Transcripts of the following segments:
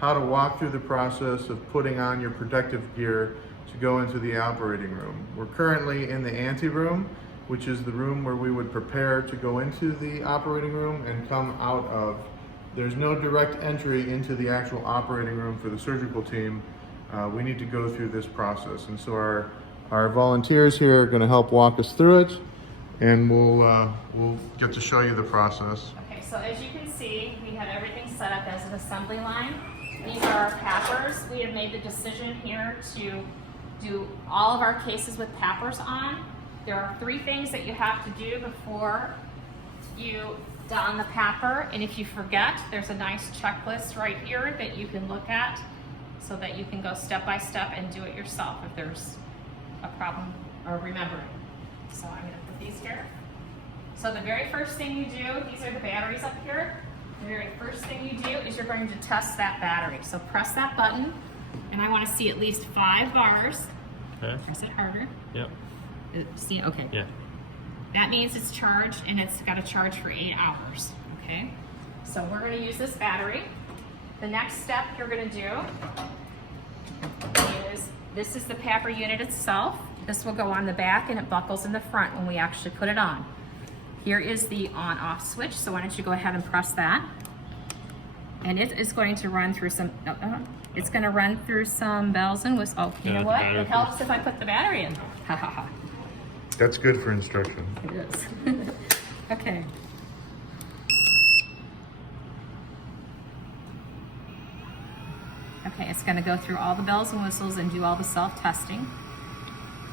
how to walk through the process of putting on your protective gear to go into the operating room. We're currently in the ante room, which is the room where we would prepare to go into the operating room and come out of. There's no direct entry into the actual operating room for the surgical team. We need to go through this process. And so our volunteers here are going to help walk us through it, and we'll get to show you the process. Okay, so as you can see, we have everything set up as an assembly line. These are our PAPRs. We have made the decision here to do all of our cases with PAPRs on. There are 3 things that you have to do before you don the PAPR, and if you forget, there's a nice checklist right here that you can look at so that you can go step by step and do it yourself if there's a problem or remembering. So I'm going to put these here. So the very first thing you do, these are the batteries up here. The very first thing you do is you're going to test that battery. So press that button, and I want to see at least 5 bars. Okay. Press it harder. Yep. See, okay. Yeah. That means it's charged, and it's got to charge for 8 hours, okay? So we're going to use this battery. The next step you're going to do is, this is the PAPR unit itself. This will go on the back, and it buckles in the front when we actually put it on. Here is the on-off switch, so why don't you go ahead and press that. And it is going to run through some, it's going to run through some bells and whistles. Oh, you know what? It helps if I put the battery in. Ha ha ha. That's good for instruction. It is. Okay. Okay, it's going to go through all the bells and whistles and do all the self-testing.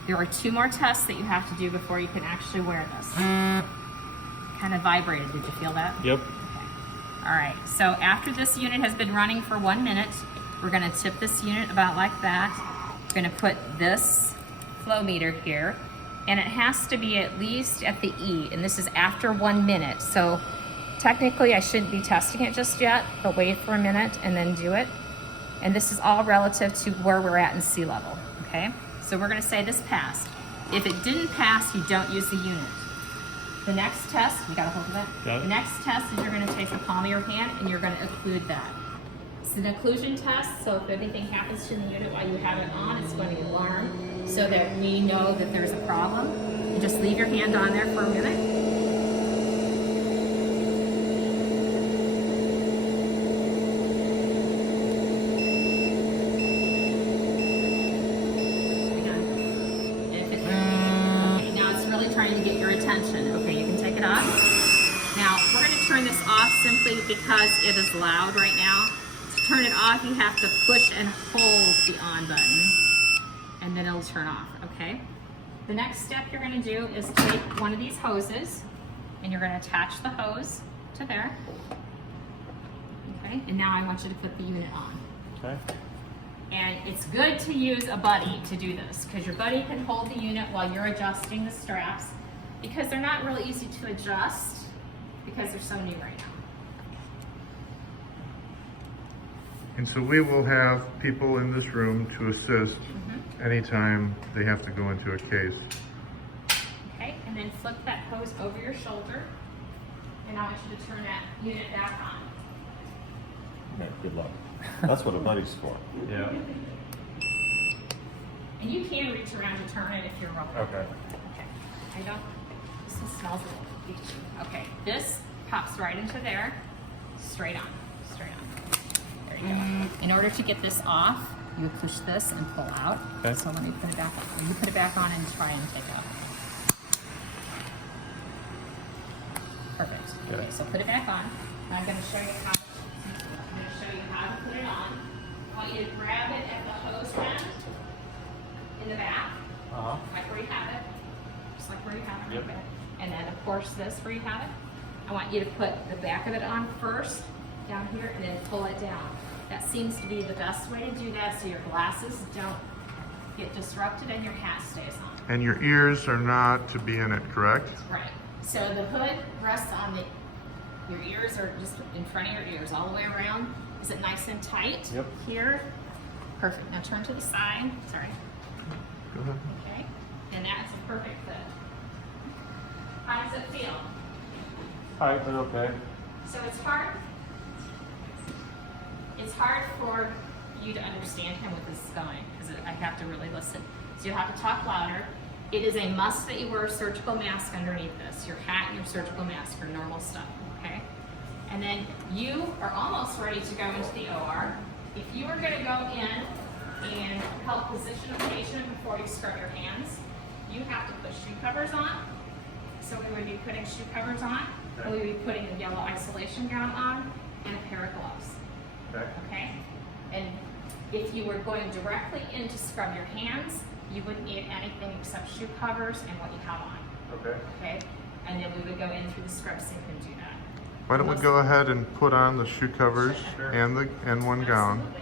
There are 2 more tests that you have to do before you can actually wear this. Kind of vibrated. Did you feel that? Yep. Okay. All right. So after this unit has been running for 1 minute, we're going to tip this unit about like that. We're going to put this flow meter here, and it has to be at least at the E, and this is after 1 minute. So technically I shouldn't be testing it just yet, but wait for a minute and then do it. And this is all relative to where we're at in sea level, okay? So we're gonna say this passed. If it didn't pass, you don't use the unit. The next test, you got a hold of that? Got it. The next test is you're gonna take the palm of your hand and you're gonna occlude that. It's an occlusion test, so if anything happens to the unit while you have it on, it's going to alarm so that we know that there's a problem. You just leave your hand on there for a minute. Trying to get your attention. Okay, you can take it off. Now, we're going to turn this off simply because it is loud right now. To turn it off, you have to push and hold the on button, and then it'll turn off, okay? The next step you're going to do is take one of these hoses, and you're going to attach the hose to there. Okay, and now I want you to put the unit on. Okay. And it's good to use a buddy to do this, because your buddy can hold the unit while you're adjusting the straps, because they're not really easy to adjust because they're so new right now. And so we will have people in this room to assist anytime they have to go into a case. Okay, and then flip that hose over your shoulder, and I want you to turn that unit back on. Okay, good luck. That's what a buddy's for. Yeah. And you can reach around to turn it if you're wrong. Okay. Okay. I don't, this one smells a little beachy. Okay, this pops right into there, straight on, straight on. There you go. In order to get this off, you push this and pull out. Okay. So let me put it back on. You put it back on and try and take it off. Perfect. Okay. Okay, so put it back on. I'm going to show you how. I'm going to show you how to put it on. I want you to grab it at the hose end in the back, like where you have it, just like where you have it right there. And then of course this where you have it. I want you to put the back of it on first, down here, and then pull it down. That seems to be the best way to do that so your glasses don't get disrupted and your hat stays on. And your ears are not to be in it, correct? Right. So the hood rests on the, your ears are just in front of your ears all the way around. Is it nice and tight? Yep. Here. Perfect. Now turn to the side. Sorry. Go ahead. Okay. And that's a perfect fit. How does it feel? All right, but okay. So it's hard. It's hard for you to understand him with this going, because I have to really listen. So you have to talk louder. It is a must that you wear a surgical mask underneath this, your hat and your surgical mask for normal stuff, okay? And then you are almost ready to go into the OR. If you are gonna go in and help position a patient before you scrub your hands, you have to put shoe covers on. So we would be putting shoe covers on, and we would be putting a yellow isolation gown on, and a pair of gloves. Okay? And if you were going directly in to scrub your hands, you wouldn't need anything except shoe covers and what you have on. Okay? And then we would go in through the scrub sink and do that. Why don't we go ahead and put on the shoe covers and one gown. Absolutely.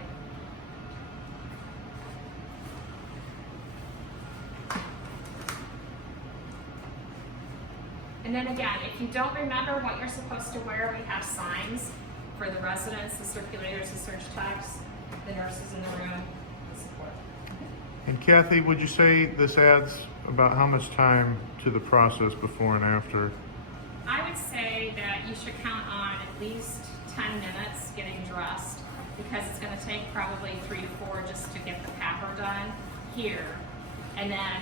And then again, if you don't remember what you're supposed to wear, we have signs for the residents, the circulators, the surge techs, the nurses in the room, the support. And Kathy, would you say this adds about how much time to the process before and after? I would say that you should count on at least 10 minutes getting dressed, because it's going to take probably 3 to 4 just to get the PAPR done here. And then,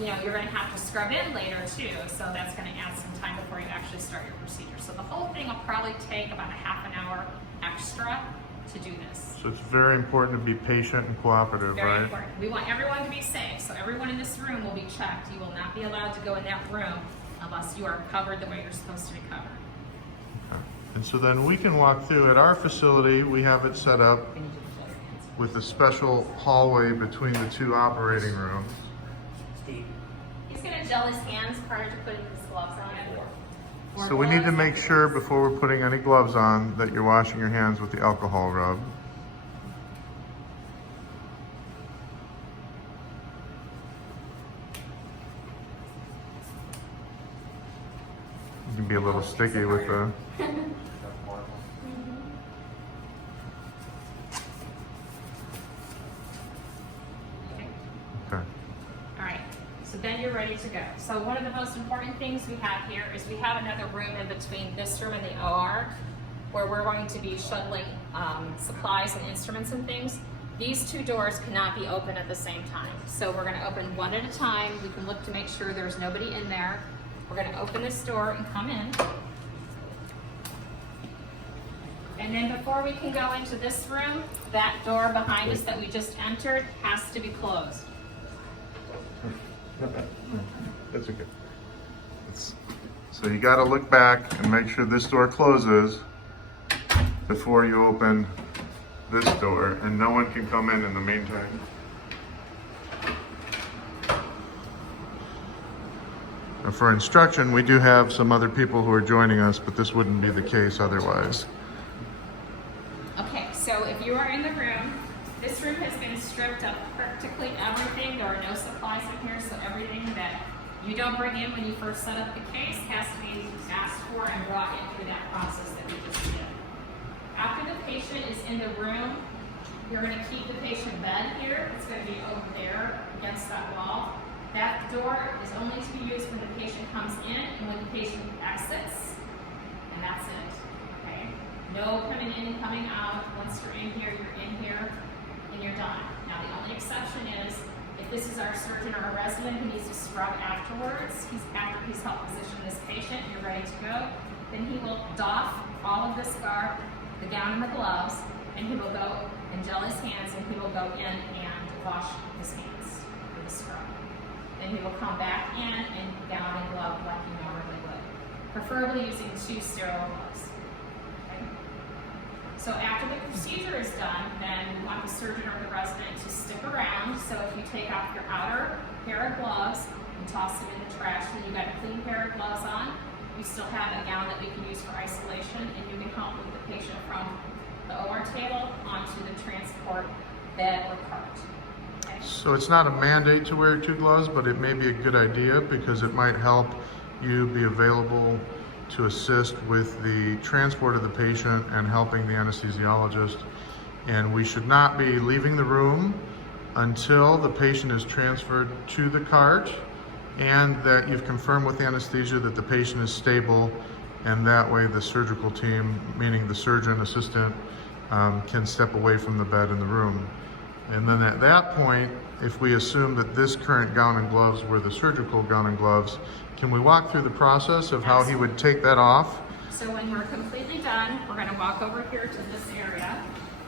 you know, you're going to have to scrub in later too, so that's going to add some time before you actually start your procedure. So the whole thing will probably take about a half an hour extra to do this. So it's very important to be patient and cooperative, Very right? important. We want everyone to be safe, so everyone in this room will be checked. You will not be allowed to go in that room unless you are covered the way you're supposed to be covered. Okay. And so then we can walk through. At our facility, we have it set up with a special hallway between the 2 operating rooms. He's going to gel his hands prior to putting his gloves on. So we need to make sure before we're putting any gloves on that you're washing your hands with the alcohol rub. You can be a little sticky with the... Okay. All right, so then you're ready to go. So one of the most important things we have here is we have another room in between this room and the OR where we're going to be shuttling supplies and instruments and things. These 2 doors cannot be open at the same time. So we're gonna open one at a time. We can look to make sure there's nobody in there. We're gonna open this door and come in. And then before we can go into this room, that door behind us that we just entered has to be closed. That's okay. So you got to look back and make sure this door closes before you open this door, and no one can come in the meantime. Now for instruction, we do have some other people who are joining us, but this wouldn't be the case otherwise. Okay, so if you are in the room, this room has been stripped of practically everything. There are no supplies in here, so everything that you don't bring in when you first set up the case has to be asked for and brought in through that process that we just did. After the patient is in the room, you're going to keep the patient bed here. It's going to be over there against that wall. That door is only to be used when the patient comes in and when the patient exits, and that's it. Okay? No coming in and coming out. Once you're in here, and you're done. Now the only exception is if this is our surgeon or a resident who needs to scrub afterwards, after he's helped position this patient, you're ready to go, then he will doff all of this garb, the gown and the gloves, and he will go and gel his hands, and he will go in and wash his hands with a scrub. Then he will come back in and gown and glove like he normally would, preferably using 2 sterile gloves. Okay? So after the procedure is done, then we want the surgeon or the resident to stick around. So if you take off your outer pair of gloves and toss them in the trash, then you've got a clean pair of gloves on. You still have a gown that we can use for isolation, and you can help with the patient from the OR table onto the transport bed or cart. Okay? So it's not a mandate to wear 2 gloves, but it may be a good idea because it might help you be available to assist with the transport of the patient and helping the anesthesiologist. And we should not be leaving the room until the patient is transferred to the cart and that you've confirmed with anesthesia that the patient is stable, and that way the surgical team, meaning the surgeon, assistant, can step away from the bed in the room. And then at that point, if we assume that this current gown and gloves were the surgical gown and gloves, can we walk through the process of how he would take that off? So when we're completely done, we're gonna walk over here to this area.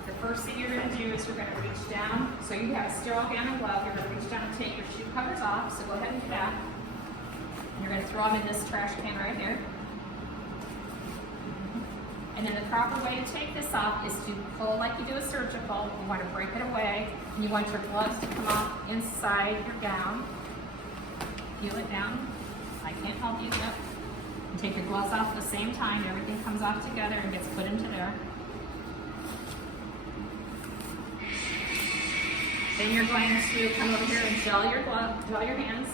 The first thing you're gonna do is you're gonna reach down. So you have a sterile gown and glove. You're gonna reach down and take your shoe covers off. So go ahead and do that. And you're gonna throw them in this trash can right here. And then the proper way to take this off is to pull like you do a surgical. You want to break it away. And you want your gloves to come off inside your gown. Peel it down. I can't help you. Yep. And take your gloves off at the same time. Everything comes off together and gets put into there. Then you're going to come over here and gel your hands.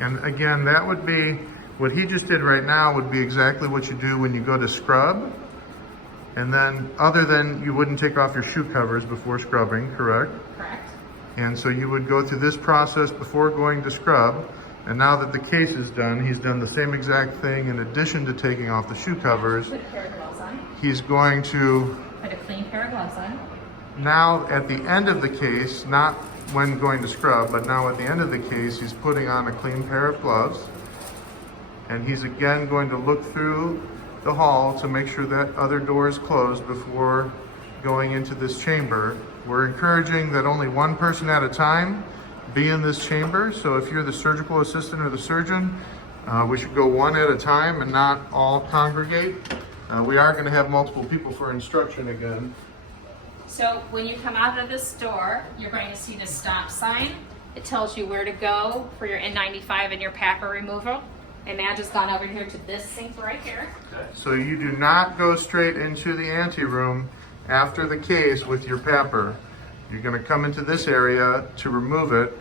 And again, that would be, what he just did right now would be exactly what you do when you go to scrub. And then, other than you wouldn't take off your shoe covers before scrubbing, correct? Correct. And so you would go through this process before going to scrub. And now that the case is done, he's done the same exact thing in addition to taking off the shoe covers. Put a pair of gloves on. He's going to, Put a clean pair of gloves on. now at the end of the case, not when going to scrub, but now at the end of the case, he's putting on a clean pair of gloves. And he's again going to look through the hall to make sure that other door is closed before going into this chamber. We're encouraging that only one person at a time be in this chamber. So if you're the surgical assistant or the surgeon, we should go one at a time and not all congregate. We are going to have multiple people for instruction again. So when you come out of this door, you're going to see the stop sign. It tells you where to go for your N95 and your PAPR removal. And Madge has gone over here to this sink right here. So you do not go straight into the ante room after the case with your PAPR. You're going to come into this area to remove it.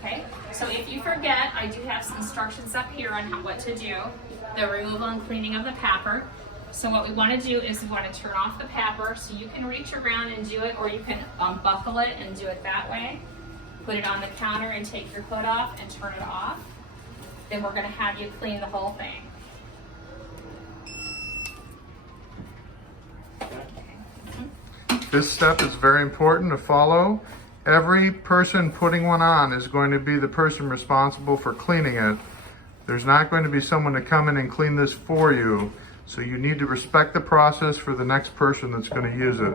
Okay, so if you forget, I do have some instructions up here on what to do. The removal and cleaning of the PAPR. So what we want to do is we want to turn off the PAPR, so you can reach around and do it, or you can unbuckle it and do it that way. Put it on the counter and take your hood off and turn it off. Then we're going to have you clean the whole thing. This step is very important to follow. Every person putting one on is going to be the person responsible for cleaning it. There's not going to be someone to come in and clean this for you. So you need to respect the process for the next person that's going to use it.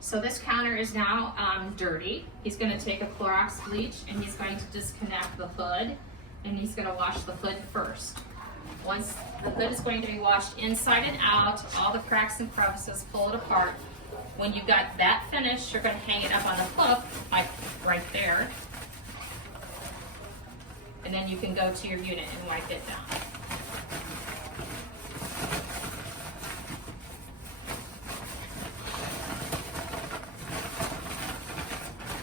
So this counter is now dirty. He's going to take a Clorox bleach and he's going to disconnect the hood, and he's going to wash the hood first. Once the hood is going to be washed inside and out, all the cracks and crevices, pull it apart. When you've got that finished, you're going to hang it up on a hook, like right there. And then you can go to your unit and wipe it down.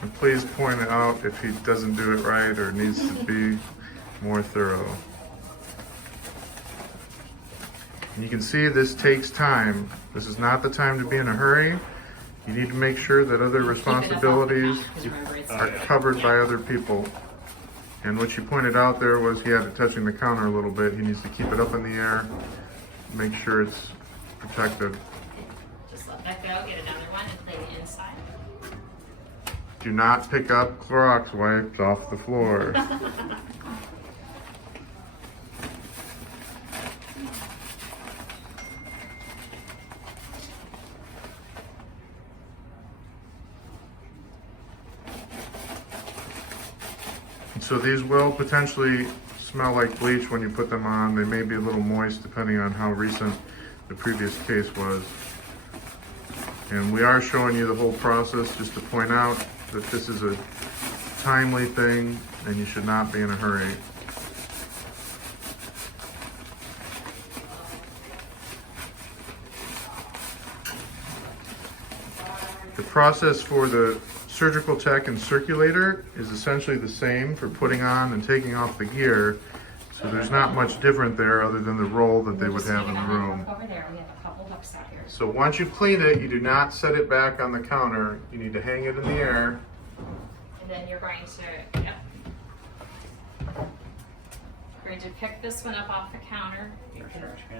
And please point out if he doesn't do it right or needs to be more thorough. You can see this takes time. This is not the time to be in a hurry. You need to make sure that other responsibilities are covered by other people. And what you pointed out there was he had it touching the counter a little bit. He needs to keep it up in the air, make sure it's protected. Just let that go, get another one and clean the inside. Do not pick up Clorox wipes off the floor. So these will potentially smell like bleach when you put them on. They may be a little moist depending on how recent the previous case was. And we are showing you the whole process just to point out that this is a timely thing and you should not be in a hurry. The process for the surgical tech and circulator is essentially the same for putting on and taking off the gear. So there's not much different there other than the role that they would have in the room. Over there, we have a couple hooks out here. So once you clean it, you do not set it back on the counter. You need to hang it in the air. And then you're going to, yep. You're going to pick this one up off the counter.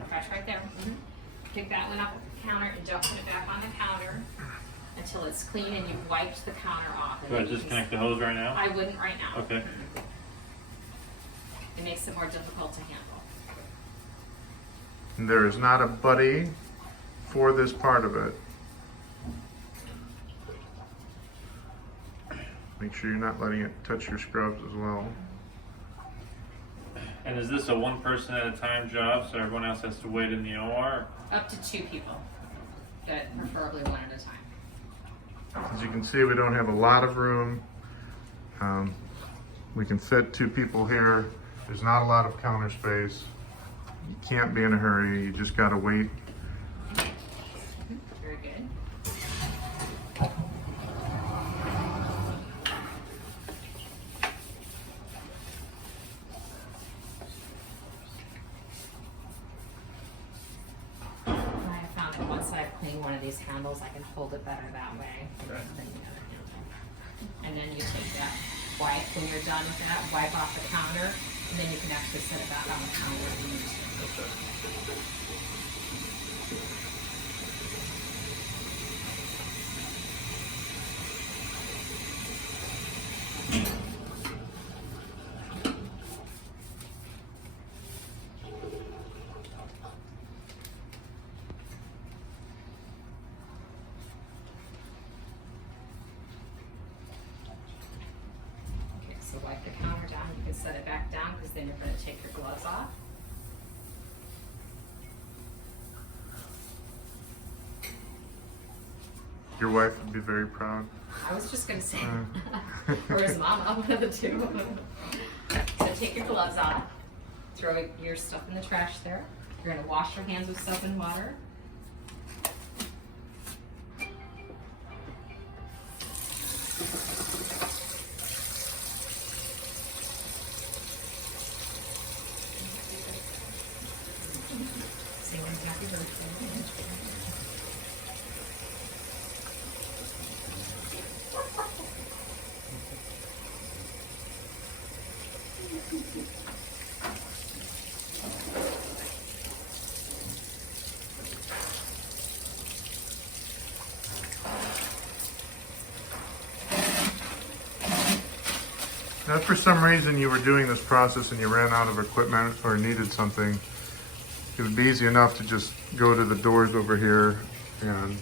Trash right there. pick that one up off the counter and don't put it back on the counter until it's clean and you've wiped the counter off. And Do I then you disconnect can- the hose right now? I wouldn't right now. Okay. It makes it more difficult to handle. And there is not a buddy for this part of it. Make sure you're not letting it touch your scrubs as well. And is this a one person at a time job, so everyone else has to wait in the OR? Up to 2 people, but preferably one at a time. As you can see, we don't have a lot of room. We can fit 2 people here. There's not a lot of counter space. You can't be in a hurry. You just gotta wait. Very good. I have found that once I've cleaned one of these handles, I can hold it better that way than the other handle. And then you take that wipe, when you're done with that, wipe off the counter, and then you can actually set it back on the counter if you need to. Okay, so wipe the counter down, you can set it back down because then you're going to take your gloves off. Your wife would be very proud. I was just gonna say, or his mama, one of the two. So take your gloves off, throw your stuff in the trash there. You're gonna wash your hands with soap and water. Sing him happy birthday. Now, if for some reason you were doing this process and you ran out of equipment or needed something, it would be easy enough to just go to the doors over here and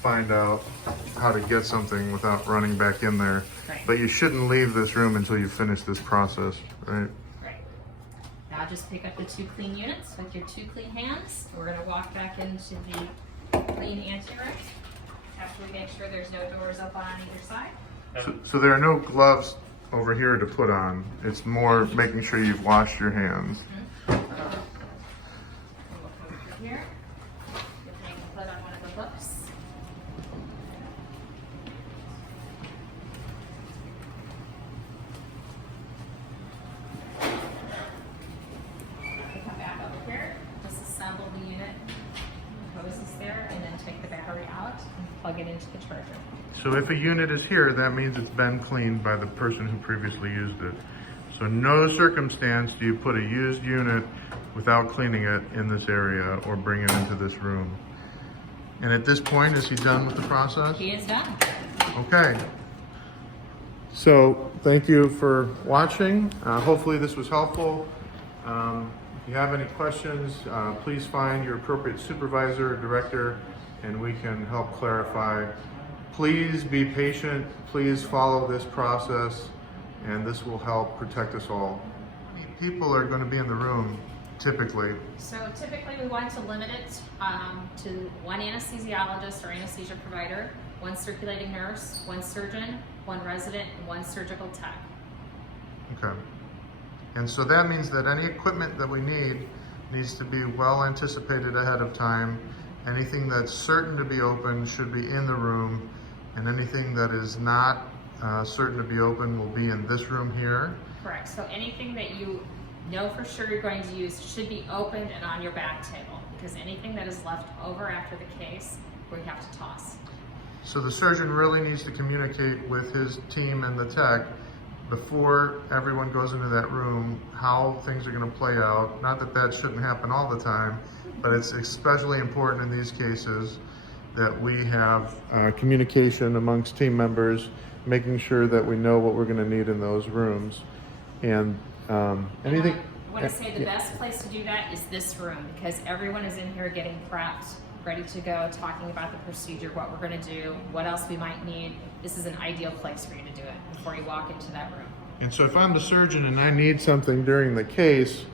find out how to get something without running back in there. Right. But you shouldn't leave this room until you finish this process, right? Right. Now just pick up the 2 clean units with your 2 clean hands. We're gonna walk back into the clean anti-room after we make sure there's no doors up on either side. So there are no gloves over here to put on. It's more making sure you've washed your hands. And we'll come over here. If I can put on one of the hooks. Come back over here, disassemble the unit, hoses there, and then take the battery out and plug it into the charger. So if a unit is here, that means it's been cleaned by the person who previously used it. So no circumstance do you put a used unit without cleaning it in this area or bring it into this room. And at this point, is he done with the process? He is done. Okay. So thank you for watching. Hopefully this was helpful. If you have any questions, please find your appropriate supervisor or director and we can help clarify. Please be patient. Please follow this process and this will help protect us all. People are going to be in the room typically. So typically we want to limit it to 1 anesthesiologist or anesthesia provider, 1 circulating nurse, 1 surgeon, 1 resident, and 1 surgical tech. Okay. And so that means that any equipment that we need needs to be well anticipated ahead of time. Anything that's certain to be open should be in the room, and anything that is not certain to be open will be in this room here. Correct. So anything that you know for sure you're going to use should be opened and on your back table, because anything that is left over after the case, we have to toss. So the surgeon really needs to communicate with his team and the tech before everyone goes into that room how things are going to play out. Not that that shouldn't happen all the time, but it's especially important in these cases that we have communication amongst team members, making sure that we know what we're going to need in those rooms. And anything. I want to say the best place to do that is this room, because everyone is in here getting prepped, ready to go, talking about the procedure, what we're going to do, what else we might need. This is an ideal place for you to do it before you walk into that room. And so if I'm the surgeon and I need something during the case,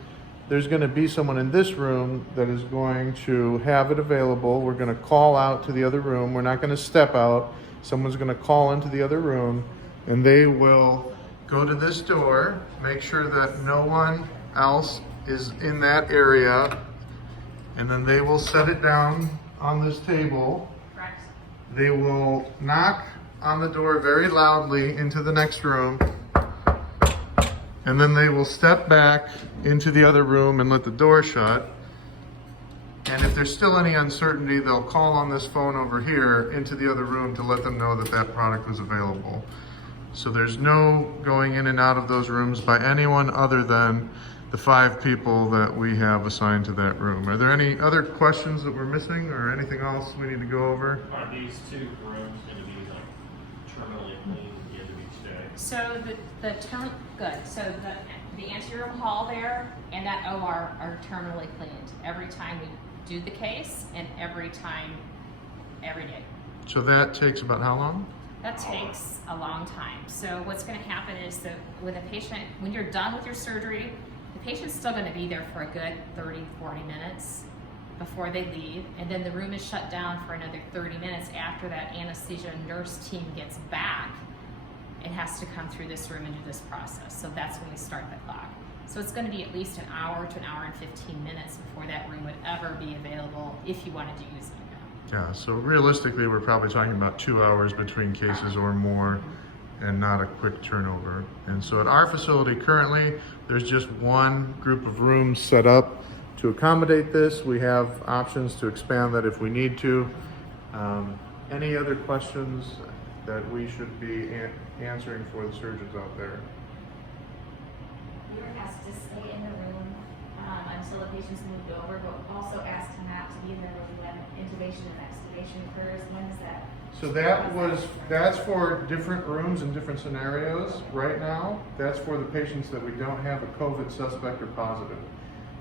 there's going to be someone in this room that is going to have it available. We're going to call out to the other room. We're not going to step out. Someone's going to call into the other room, and they will go to this door, make sure that no one else is in that area, and then they will set it down on this table. Correct? They will knock on the door very loudly into the next room, and then they will step back into the other room and let the door shut. And if there's still any uncertainty, they'll call on this phone over here into the other room to let them know that that product was available. So there's no going in and out of those rooms by anyone other than the 5 people that we have assigned to that room. Are there any other questions that we're missing or anything else we need to go over? Are these 2 rooms going to be like terminally clean at the end of each day? So So the anterior hall there and that OR are terminally cleaned every time we do the case and every day. So that takes about how long? That takes a long time. So what's going to happen is that with a patient, when you're done with your surgery, the patient's still going to be there for a good 30, 40 minutes before they leave. And then the room is shut down for another 30 minutes after that anesthesia nurse team gets back. It has to come through this room and do this process. So that's when we start the clock. So it's going to be at least an hour to an hour and 15 minutes before that room would ever be available if you wanted to use it. Yeah, so realistically, we're probably talking about 2 hours between cases or more, and not a quick turnover. And so at our facility currently, there's just one group of rooms set up to accommodate this. We have options to expand that if we need to. Any other questions that we should be answering for the surgeons out there? We were asked to stay in the room until the patient's moved over, but also asked not to be in the room when intubation and extubation occurs. When is that? So that's for different rooms and different scenarios. Right now, that's for the patients that we don't have a COVID suspect or positive.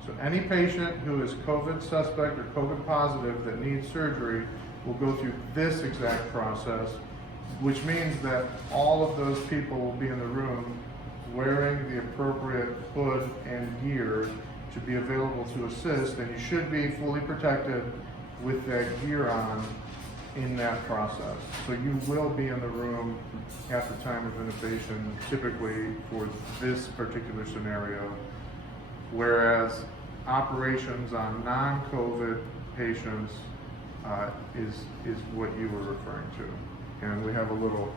So any patient who is COVID suspect or COVID positive that needs surgery will go through this exact process, which means that all of those people will be in the room wearing the appropriate hood and gear to be available to assist, and you should be fully protected with that gear on in that process. So you will be in the room at the time of intubation, typically for this particular scenario, whereas operations on non-COVID patients is what you were referring to. And we have a little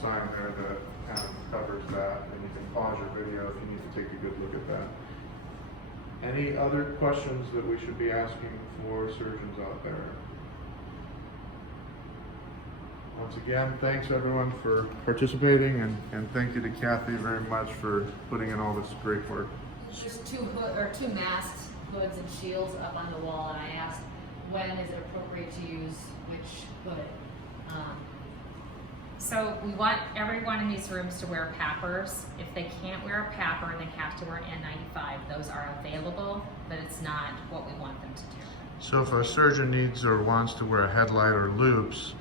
sign there that kind of covers that, and you can pause your video if you need to take a good look at that. Any other questions that we should be asking for surgeons out there? Once again, thanks everyone for participating, and thank you to Kathy very much for putting in all this great work. There's 2 masks, hoods, and shields up on the wall, and I asked when is it appropriate to use which hood. So we want everyone in these rooms to wear PAPRs. If they can't wear a PAPR, they have to wear an N95. Those are available, but it's not what we want them to do. So if a surgeon needs or wants to wear a headlight or loops,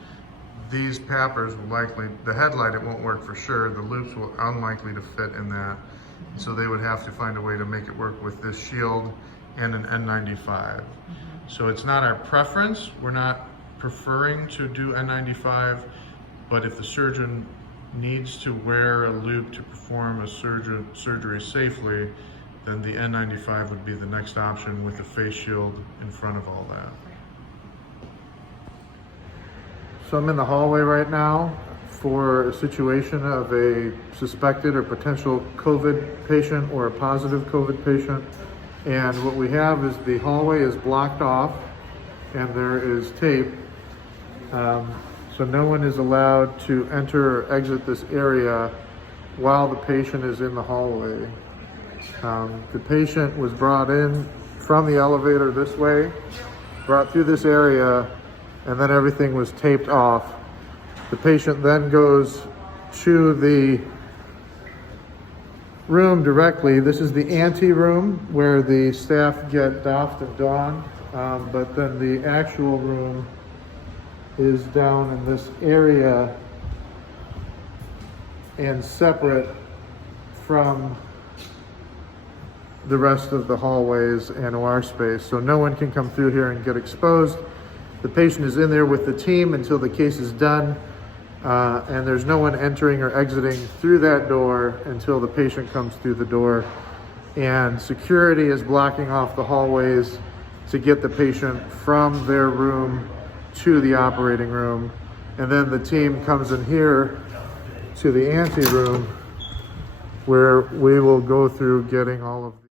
these PAPRs will likely, the headlight it won't work for sure, the loops will unlikely to fit in that. So they would have to find a way to make it work with this shield and an N95. So it's not our preference, we're not preferring to do N95, but if the surgeon needs to wear a loop to perform a surgery safely, then the N95 would be the next option with a face shield in front of all that. So I'm in the hallway right now for a situation of a suspected or potential COVID patient or a positive COVID patient. And what we have is the hallway is blocked off and there is tape. So no one is allowed to enter or exit this area while the patient is in the hallway. The patient was brought in from the elevator this way, brought through this area, and then everything was taped off. The patient then goes to the room directly. This is the ante room where the staff get doffed and donned, but then the actual room is down in this area and separate from the rest of the hallways and OR space. So no one can come through here and get exposed. The patient is in there with the team until the case is done, and there's no one entering or exiting through that door until the patient comes through the door. And security is blocking off the hallways to get the patient from their room to the operating room. And then the team comes in here to the ante room where we will go through getting all of the